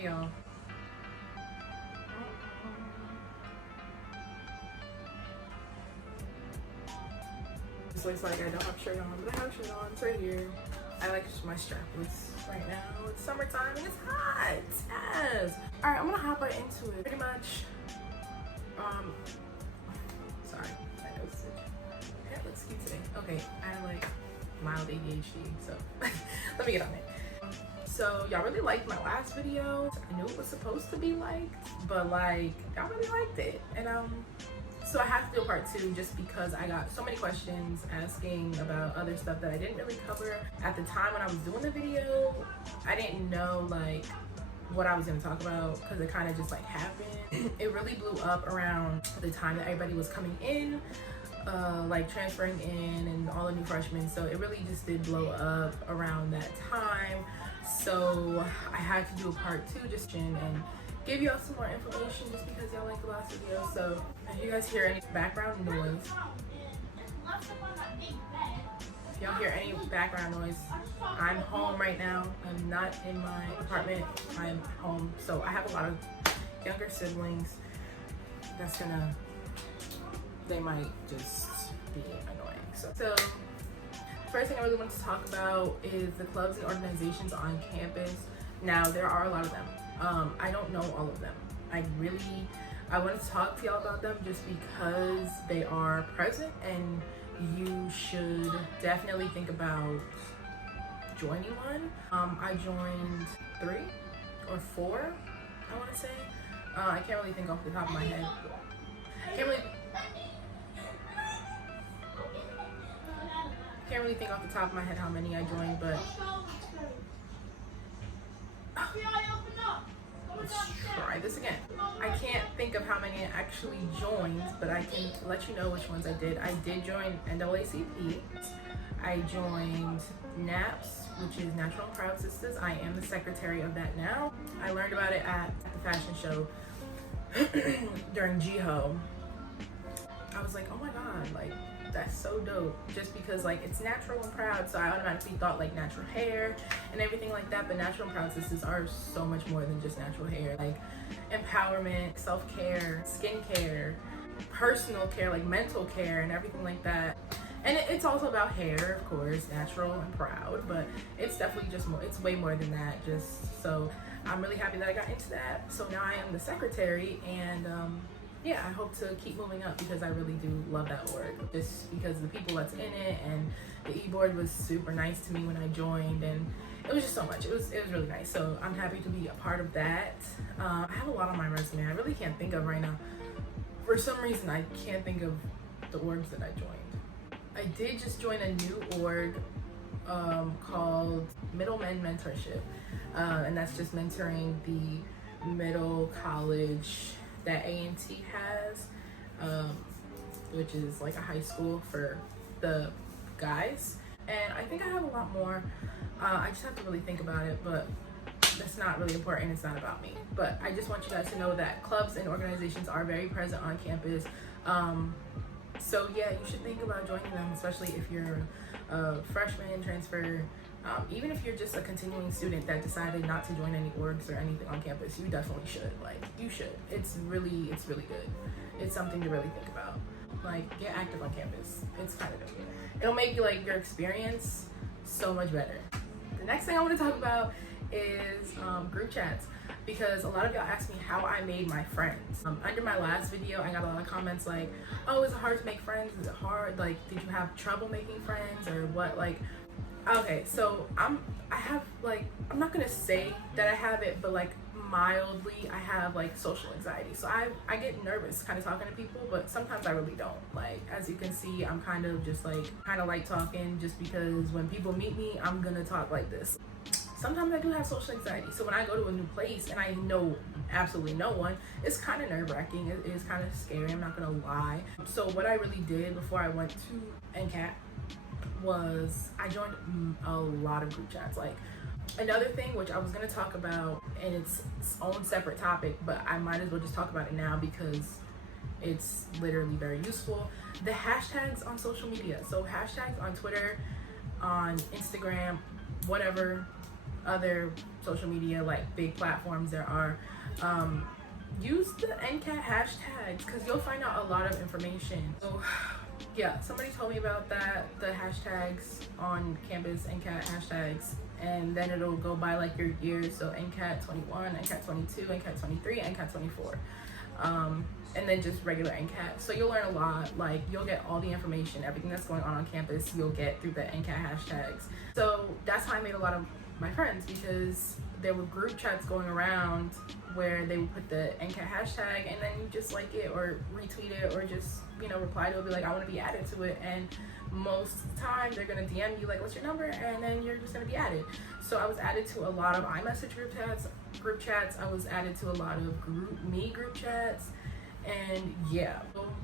Hey y'all. This looks like I don't have a shirt on, but I have a shirt on. It's right here. I like my strapless right now. It's summertime and it's hot. Yes. All right, I'm gonna hop right into it. Pretty much. Sorry, my nose is itchy. Hair looks cute today. Okay, I have like mild ADHD, so let me get on it. So y'all really liked my last video. I knew it was supposed to be liked, but like y'all really liked it, and so I have to do a part 2 just because I got so many questions asking about other stuff that I didn't really cover at the time when I was doing the video. I didn't know like what I was going to talk about because it kind of just like happened. It really blew up around the time that everybody was coming in, like transferring in and all the new freshmen. So it really just did blow up around that time. So I had to do a part 2 just and give y'all some more information just because y'all like the last video. So if you guys hear any background noise, if y'all hear any background noise, I'm home right now. I'm not in my apartment. I'm home. So I have a lot of younger siblings. They might just be annoying. So first thing I really want to talk about is the clubs and organizations on campus. Now, there are a lot of them. I don't know all of them. I want to talk to y'all about them just because they are present, and you should definitely think about joining one. I joined 3 or 4, I want to say. I can't really think off the top of my head. Can't really think off the top of my head how many I joined, but let's try this again. I can't think of how many I actually joined, but I can let you know which ones I did. I did join NAACP. I joined NAPS, which is Natural and Proud Sisters. I am the secretary of that now. I learned about it at the fashion show during GHO. I was like, oh my god, like that's so dope, just because like it's natural and proud, so I automatically thought like natural hair and everything like that. But Natural and Proud Sisters are so much more than just natural hair, like empowerment, self-care, skincare, personal care, like mental care and everything like that. And it's also about hair, of course, natural and proud, but it's definitely just more, it's way more than that. Just so I'm really happy that I got into that. So now I am the secretary, and yeah, I hope to keep moving up because I really do love that org. Just because of the people that's in it, and the e-board was super nice to me when I joined, and it was just so much. It was really nice. So I'm happy to be a part of that. I have a lot on my resume. I really can't think of right now. For some reason, I can't think of the orgs that I joined. I did just join a new org called Middlemen Mentorship, and that's just mentoring the middle college that A&T has, which is like a high school for the guys. And I think I have a lot more. I just have to really think about it, but that's not really important. It's not about me. But I just want you guys to know that clubs and organizations are very present on campus. So yeah, you should think about joining them, especially if you're a freshman, transfer, even if you're just a continuing student that decided not to join any orgs or anything on campus. You definitely should. Like, you should. It's really good. It's something to really think about. Like, get active on campus. It's kind of dope. It'll make you like your experience so much better. The next thing I want to talk about is group chats, because a lot of y'all asked me how I made my friends. Under my last video, I got a lot of comments like, oh, is it hard to make friends? Is it hard? Like, did you have trouble making friends or what? Like, okay, so I'm not gonna say that I have it, but like mildly I have like social anxiety. So I get nervous kind of talking to people, but sometimes I really don't. Like, as you can see, I'm kind of just like like talking, just because when people meet me, I'm gonna talk like this. Sometimes I do have social anxiety, so when I go to a new place and I know absolutely no one, it's kind of nerve-wracking. It is kind of scary, I'm not gonna lie. So what I really did before I went to NCAT was I joined a lot of group chats. Like, another thing which I was going to talk about, and it's own separate topic, but I might as well just talk about it now because it's literally very useful. The hashtags on social media. So hashtags on Twitter, on Instagram, whatever, other social media, like big platforms there are, use the NCAT hashtags because you'll find out a lot of information. So yeah, somebody told me about that, the hashtags on campus, NCAT hashtags, and then it'll go by like your years. So NCAT 21, NCAT 22, NCAT 23, NCAT 24. And then just regular NCAT. So you'll learn a lot. Like, you'll get all the information, everything that's going on campus, you'll get through the NCAT hashtags. So that's how I made a lot of my friends, because there were group chats going around where they would put the NCAT hashtag, and then you just like it or retweet it or just, you know, reply to it, be like, I want to be added to it. And most of the time they're going to DM you like, what's your number? And then you're just going to be added. So I was added to a lot of iMessage group chats. I was added to a lot of group chats. And yeah,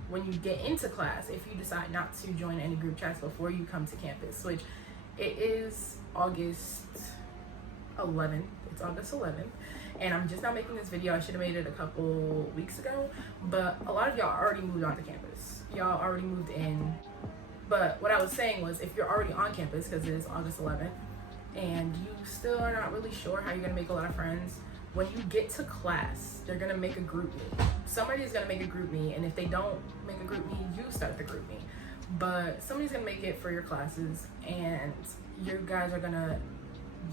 when you get into class, if you decide not to join any group chats before you come to campus, which it is August 11th, it's August 11th, and I'm just now making this video. I should have made it a couple weeks ago, but a lot of y'all already moved onto campus. Y'all already moved in. But what I was saying was, if you're already on campus, because it is August 11th, and you still are not really sure how you're gonna make a lot of friends, when you get to class, they're gonna make a group me. Somebody's gonna make a group me, and if they don't make a group me, you start the group me. But somebody's gonna make it for your classes, and you guys are gonna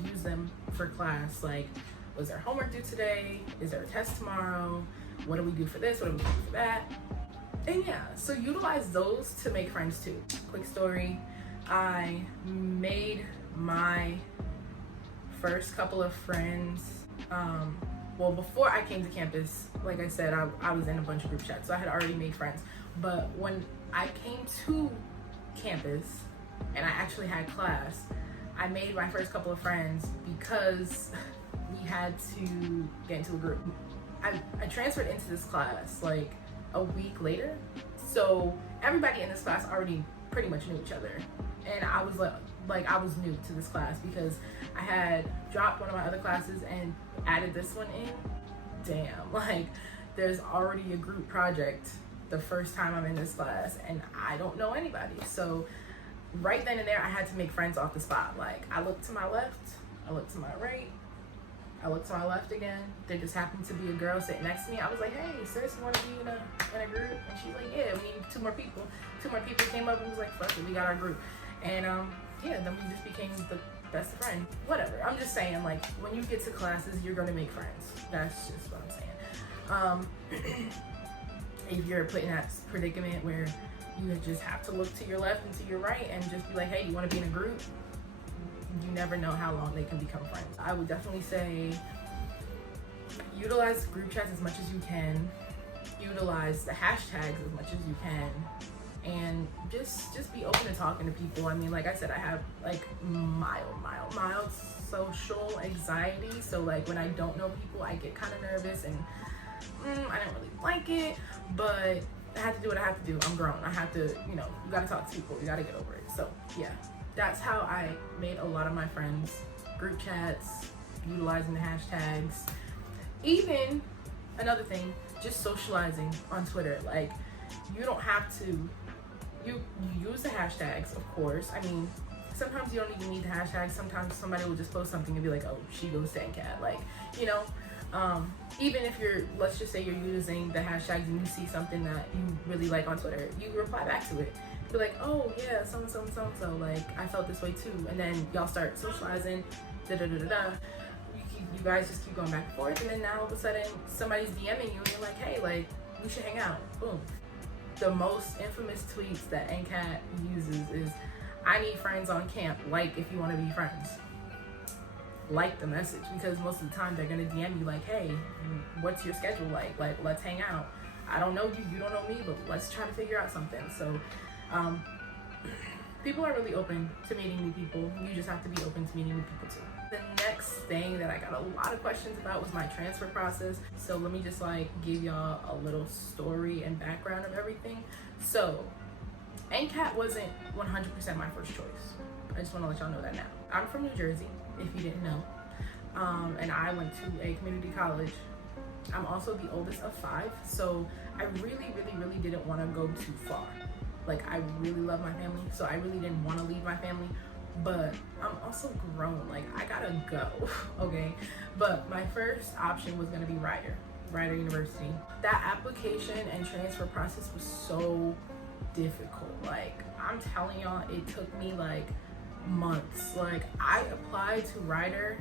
use them for class. Like, was there homework due today? Is there a test tomorrow? What do we do for this? What do we do for that? And yeah, so utilize those to make friends too. Quick story, I made my first couple of friends, well, before I came to campus, like I said, I was in a bunch of group chats, so I had already made friends. But when I came to campus and I actually had class, I made my first couple of friends because we had to get into a group. I transferred into this class like a week later, so everybody in this class already pretty much knew each other, and I was like I was new to this class because I had dropped one of my other classes and added this one in. Damn, like there's already a group project the first time I'm in this class and I don't know anybody. So right then and there I had to make friends off the spot. Like, I looked to my left, I looked to my right, I looked to my left again. There just happened to be a girl sitting next to me. I was like, hey sis, you want to be in a group? And she's like, yeah, we need two more people. Two more people came up and was like, fuck it, we got our group. And yeah, then we just became the best of friends. Whatever, I'm just saying, like, when you get to classes, you're gonna make friends. That's just what I'm saying. If you're put in that predicament where you just have to look to your left and to your right and just be like, hey, you want to be in a group? You never know how long they can become friends. I would definitely say utilize group chats as much as you can. Utilize the hashtags as much as you can. And just be open to talking to people. I mean, like I said, I have like mild social anxiety. So like when I don't know people, I get kind of nervous and I don't really like it, but I have to do what I have to do. I'm grown. I have to, you know, you gotta talk to people. You gotta get over it. So yeah, that's how I made a lot of my friends. Group chats, utilizing the hashtags. Even another thing, just socializing on Twitter. Like, you don't have to, you use the hashtags, of course. I mean, sometimes you don't even need the hashtags. Sometimes somebody will just post something and be like, oh, she goes to NCAT. Like, you know, even if you're, let's just say you're using the hashtags and you see something that you really like on Twitter, you reply back to it. Be like, oh yeah, so-and-so, like, I felt this way too. And then y'all start socializing, da-da-da-da-da. You guys just keep going back and forth, and then now all of a sudden somebody's DMing you and you're like, hey, like, we should hang out. Boom. The most infamous tweets that NCAT uses is, I need friends on camp, like if you want to be friends. Like the message, because most of the time they're gonna DM you like, hey, what's your schedule like? Like, let's hang out. I don't know you, you don't know me, but let's try to figure out something. So people are really open to meeting new people. You just have to be open to meeting new people too. The next thing that I got a lot of questions about was my transfer process. So let me just like give y'all a little story and background of everything. So NCAT wasn't 100% my first choice. I just want to let y'all know that now. I'm from New Jersey, if you didn't know, and I went to a community college. I'm also the oldest of 5, so I really didn't want to go too far. Like, I really love my family, so I really didn't want to leave my family, but I'm also grown. Like, I gotta go, okay? But my first option was gonna be Rider University. That application and transfer process was so difficult. Like, I'm telling y'all, it took me like months. Like, I applied to Rider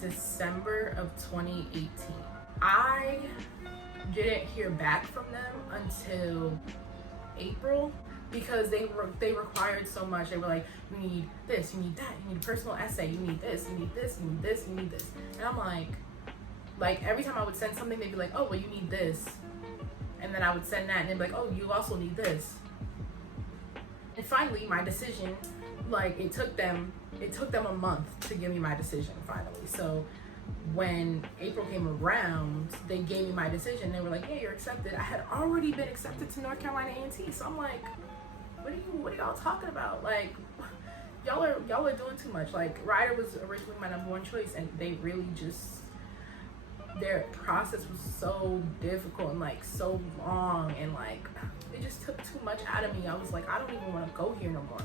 December of 2018. I didn't hear back from them until April, because they required so much. They were like, you need this, you need that, you need a personal essay, you need this, you need this, you need this, you need this. And I'm like every time I would send something, they'd be like, oh, well, you need this. And then I would send that, and they'd be like, oh, you also need this. And finally, my decision, like, it took them a month to give me my decision finally. So when April came around, they gave me my decision. They were like, yeah, you're accepted. I had already been accepted to North Carolina A&T. So I'm like, what are y'all talking about? Like, y'all are doing too much. Like, Rider was originally my number one choice, and they really just, their process was so difficult and like so long, and like it just took too much out of me. I was like, I don't even want to go here no more.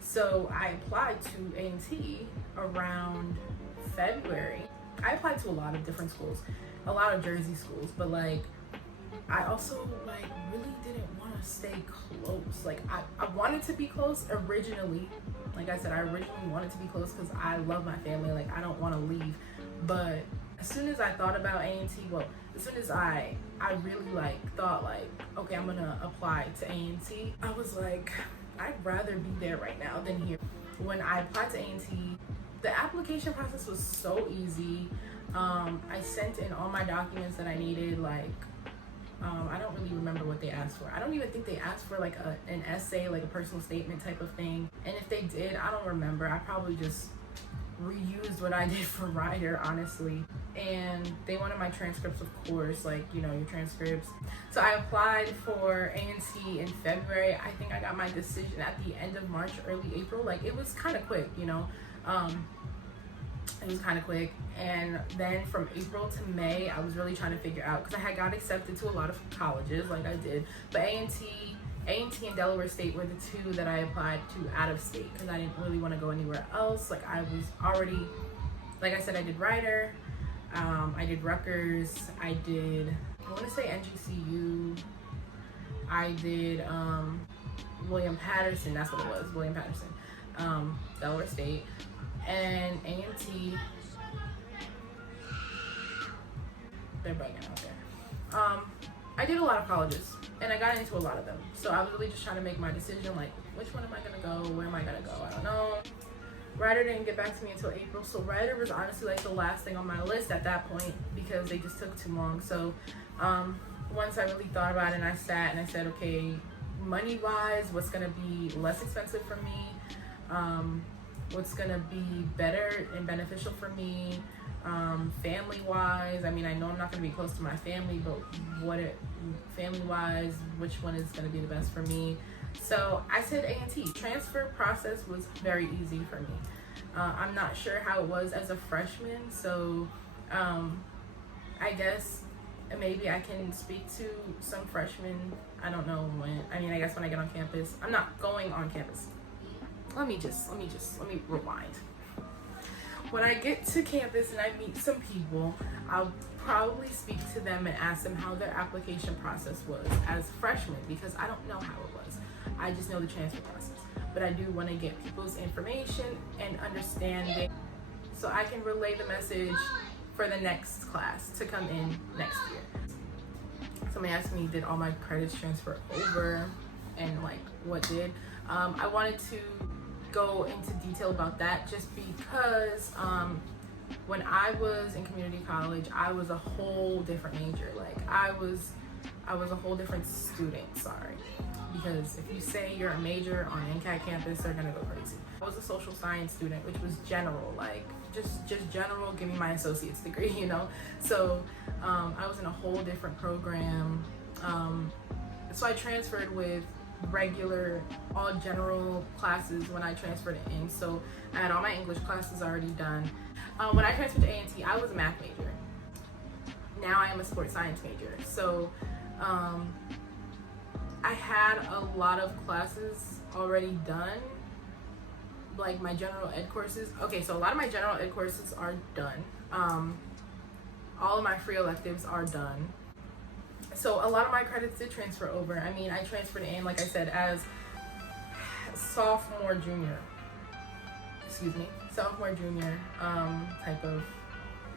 So I applied to A&T around February. I applied to a lot of different schools, a lot of Jersey schools, but like I also like really didn't want to stay close. Like I wanted to be close originally. Like I said, I originally wanted to be close because I love my family. Like, I don't want to leave. But as soon as I thought about A&T, well, as soon as I really like thought like, okay, I'm gonna apply to A&T, I was like, I'd rather be there right now than here. When I applied to A&T, the application process was so easy. I sent in all my documents that I needed. Like, I don't really remember what they asked for. I don't even think they asked for like an essay, like a personal statement type of thing. And if they did, I don't remember. I probably just reused what I did for Rider, honestly. And they wanted my transcripts, of course, like, you know, your transcripts. So I applied for A&T in February. I think I got my decision at the end of March, early April. Like, it was kind of quick, you know. It was kind of quick. And then from April to May, I was really trying to figure out, because I had got accepted to a lot of colleges, like I did, but A&T and Delaware State were the two that I applied to out of state, because I didn't really want to go anywhere else. Like, I was already, like I said, I did Rider, I did Rutgers, I want to say NGCU, I did William Patterson, that's what it was, William Patterson, Delaware State, and A&T. They're bugging out there. I did a lot of colleges, and I got into a lot of them. So I was really just trying to make my decision, like, which one am I gonna go? Where am I gonna go? I don't know. Rider didn't get back to me until April, so Rider was honestly like the last thing on my list at that point, because they just took too long. So once I really thought about it, and I sat and I said, okay, money-wise, what's gonna be less expensive for me? What's gonna be better and beneficial for me? Family-wise, I mean, I know I'm not gonna be close to my family, but family-wise, which one is gonna be the best for me? So I said A&T. Transfer process was very easy for me. I'm not sure how it was as a freshman, so I guess maybe I can speak to some freshmen. I don't know when. I mean, I guess when I get on campus. I'm not going on campus. Let me rewind. When I get to campus and I meet some people, I'll probably speak to them and ask them how their application process was as freshmen, because I don't know how it was. I just know the transfer process. But I do want to get people's information and understanding so I can relay the message for the next class to come in next year. Somebody asked me, did all my credits transfer over, and like what did? I wanted to go into detail about that just because when I was in community college, I was a whole different major. Like, I was a whole different student, sorry. Because if you say you're a major on NCAT campus, they're gonna go crazy. I was a social science student, which was general, like just general, give me my associate's degree, you know? So I was in a whole different program. So I transferred with regular, all general classes when I transferred in. So I had all my English classes already done. When I transferred to A&T, I was a math major. Now I am a sports science major. So I had a lot of classes already done, like my general ed courses. Okay, so a lot of my general ed courses are done. All of my free electives are done. So a lot of my credits did transfer over. I mean, I transferred in, like I said, as sophomore, junior type of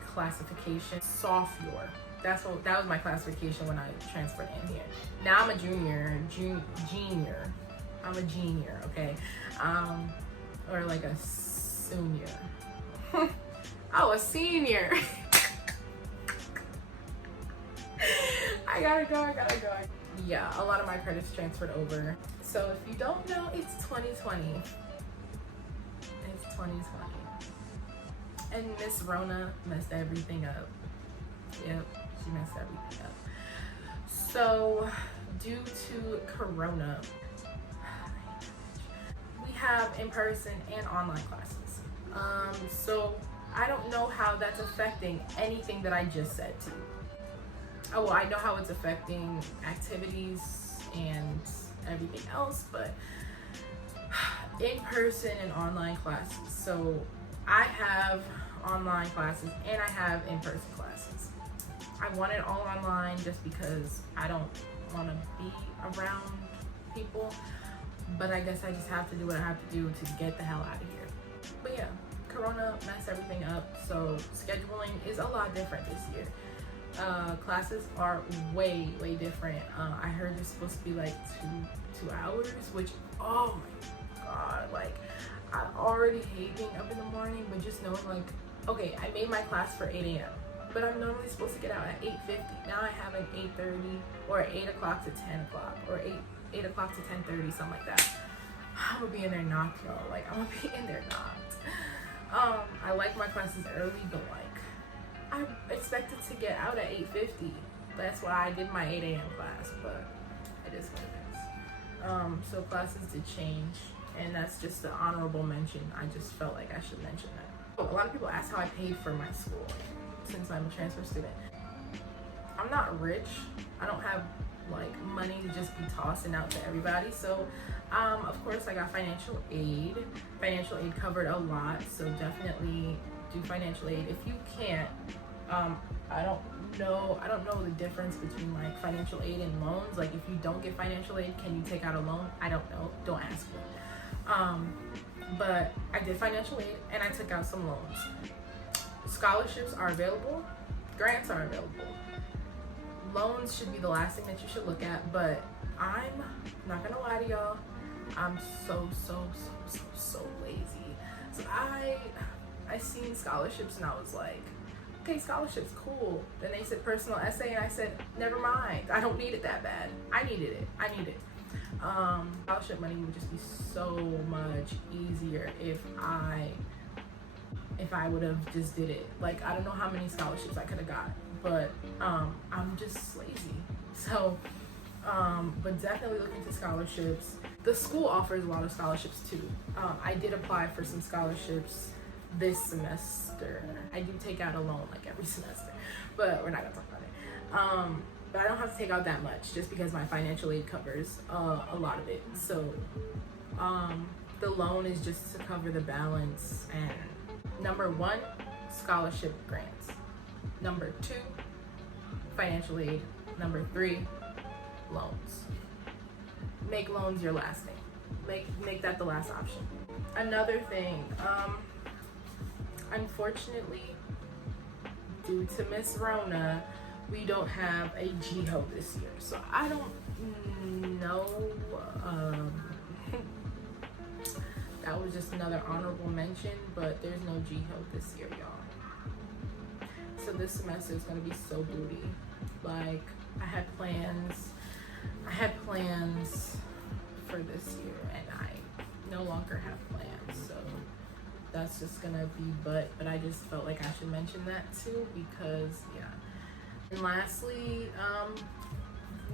classification. Sophomore. That was my classification when I transferred in here. Now I'm a junior. I'm a junior, okay? Or like a senior. Oh, a senior. I gotta go. Yeah, a lot of my credits transferred over. So if you don't know, it's 2020. It's 2020. And Miss Rona messed everything up. Yep, she messed everything up. So due to Corona, we have in-person and online classes. So I don't know how that's affecting anything that I just said to you. Oh, well, I know how it's affecting activities and everything else, but in-person and online classes. So I have online classes and I have in-person classes. I want it all online just because I don't want to be around people, but I guess I just have to do what I have to do to get the hell out of here. But yeah, Corona messed everything up, so scheduling is a lot different this year. Classes are way different. I heard they're supposed to be like two hours, which, oh my god, like I already hate being up in the morning, but just knowing like, okay, I made my class for 8 a.m. but I'm normally supposed to get out at 8:50. Now I have an 8:30 or 8 o'clock to 10 o'clock or 8 o'clock to 10:30, something like that. I'm gonna be in there knocked, y'all. Like, I'm gonna be in there knocked. I like my classes early, but like I expected to get out at 8:50. That's why I did my 8 a.m. class, but it is what it is. So classes did change, and that's just an honorable mention. I just felt like I should mention that. A lot of people ask how I paid for my school since I'm a transfer student. I'm not rich. I don't have like money to just be tossing out to everybody. So of course I got financial aid. Financial aid covered a lot, so definitely do financial aid. If you can't, I don't know the difference between like financial aid and loans. Like if you don't get financial aid, can you take out a loan? I don't know. Don't ask me. But I did financial aid and I took out some loans. Scholarships are available. Grants are available. Loans should be the last thing that you should look at, but I'm not gonna lie to y'all. I'm so lazy. So I seen scholarships and I was like, okay, scholarships, cool. Then they said personal essay and I said, never mind. I don't need it that bad. I need it. Scholarship money would just be so much easier if I would have just did it. Like, I don't know how many scholarships I could have got, but I'm just lazy. So, but definitely look into scholarships. The school offers a lot of scholarships too. I did apply for some scholarships this semester. I do take out a loan like every semester, but we're not gonna talk about it. But I don't have to take out that much just because my financial aid covers a lot of it. So the loan is just to cover the balance. And number 1, scholarship grants. Number 2, financial aid. Number 3, loans. Make loans your last thing. Make that the last option. Another thing, unfortunately, due to Miss Rona, we don't have a GHO this year. So I don't know. That was just another honorable mention, but there's no GHO this year, y'all. So this semester is gonna be so booty. Like, I had plans for this year and I no longer have plans. So that's just gonna be but I just felt like I should mention that too because yeah. And lastly,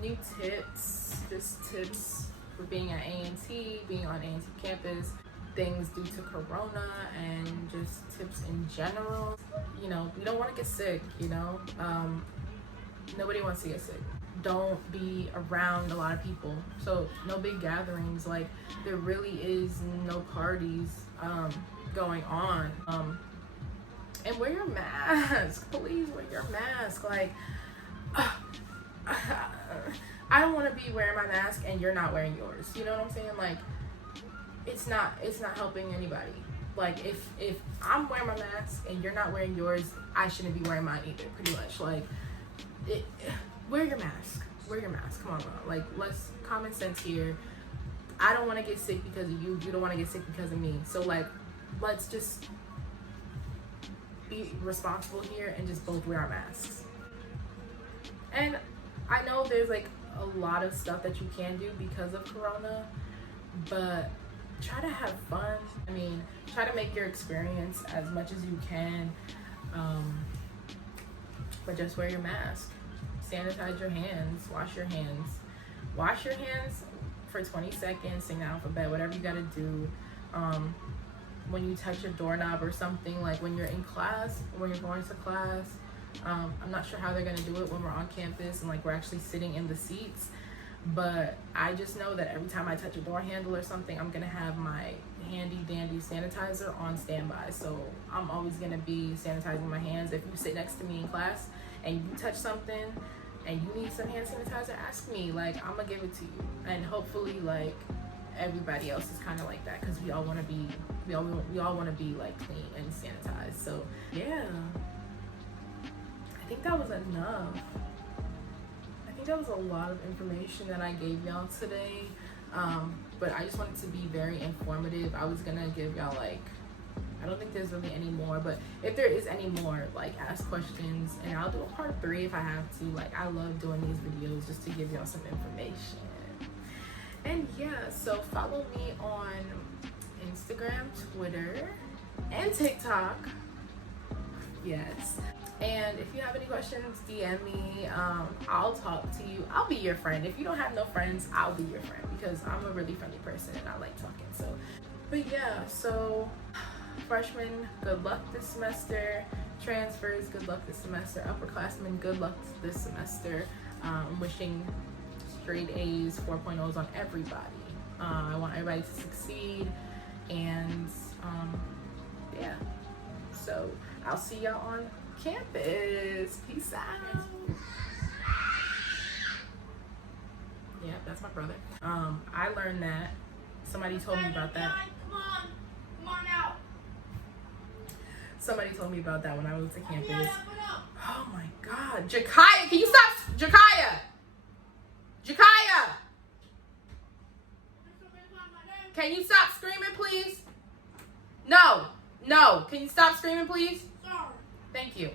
new tips, just tips for being at A&T, being on A&T campus, things due to Corona, and just tips in general. You know, we don't want to get sick, you know. Nobody wants to get sick. Don't be around a lot of people. So no big gatherings. Like, there really is no parties going on. And wear your mask. Please wear your mask. Like, I don't want to be wearing my mask and you're not wearing yours. You know what I'm saying? Like, it's not helping anybody. Like, if I'm wearing my mask and you're not wearing yours, I shouldn't be wearing mine either, pretty much. Like, wear your mask. Wear your mask. Come on, bro. Like, let's common sense here. I don't want to get sick because of you. You don't want to get sick because of me. So, like, let's just be responsible here and just both wear our masks. And I know there's like a lot of stuff that you can do because of Corona, but try to have fun. I mean, try to make your experience as much as you can, but just wear your mask. Sanitize your hands, wash your hands. Wash your hands for 20 seconds, sing the alphabet, whatever you gotta do. When you touch a doorknob or something, like when you're in class, when you're going to class, I'm not sure how they're gonna do it when we're on campus and like we're actually sitting in the seats, but I just know that every time I touch a door handle or something, I'm gonna have my handy dandy sanitizer on standby. So I'm always gonna be sanitizing my hands. If you sit next to me in class and you touch something and you need some hand sanitizer, ask me. Like, I'm gonna give it to you. And hopefully, like, everybody else is kind of like that, because we all want to be like clean and sanitized. So yeah, I think that was enough. I think that was a lot of information that I gave y'all today, but I just wanted to be very informative. I was gonna give y'all, like, I don't think there's really any more, but if there is any more, like, ask questions and I'll do a part 3 if I have to. Like, I love doing these videos just to give y'all some information. And yeah, so follow me on Instagram, Twitter, and TikTok. Yes. And if you have any questions, DM me. I'll talk to you. I'll be your friend. If you don't have no friends, I'll be your friend, because I'm a really friendly person and I like talking. So, but yeah, so freshmen, good luck this semester. Transfers, good luck this semester. Upperclassmen, good luck this semester. I'm wishing straight A's, 4.0s on everybody. I want everybody to succeed, and yeah. So I'll see y'all on campus. Peace out. Yeah, that's my brother. I learned that. Somebody told me about that. Come on out. Somebody told me about that when I was at campus. Oh my God, Jakaya, can you stop? Jakaya. Can you stop screaming, please? No. Can you stop screaming, please? Sorry. Thank you.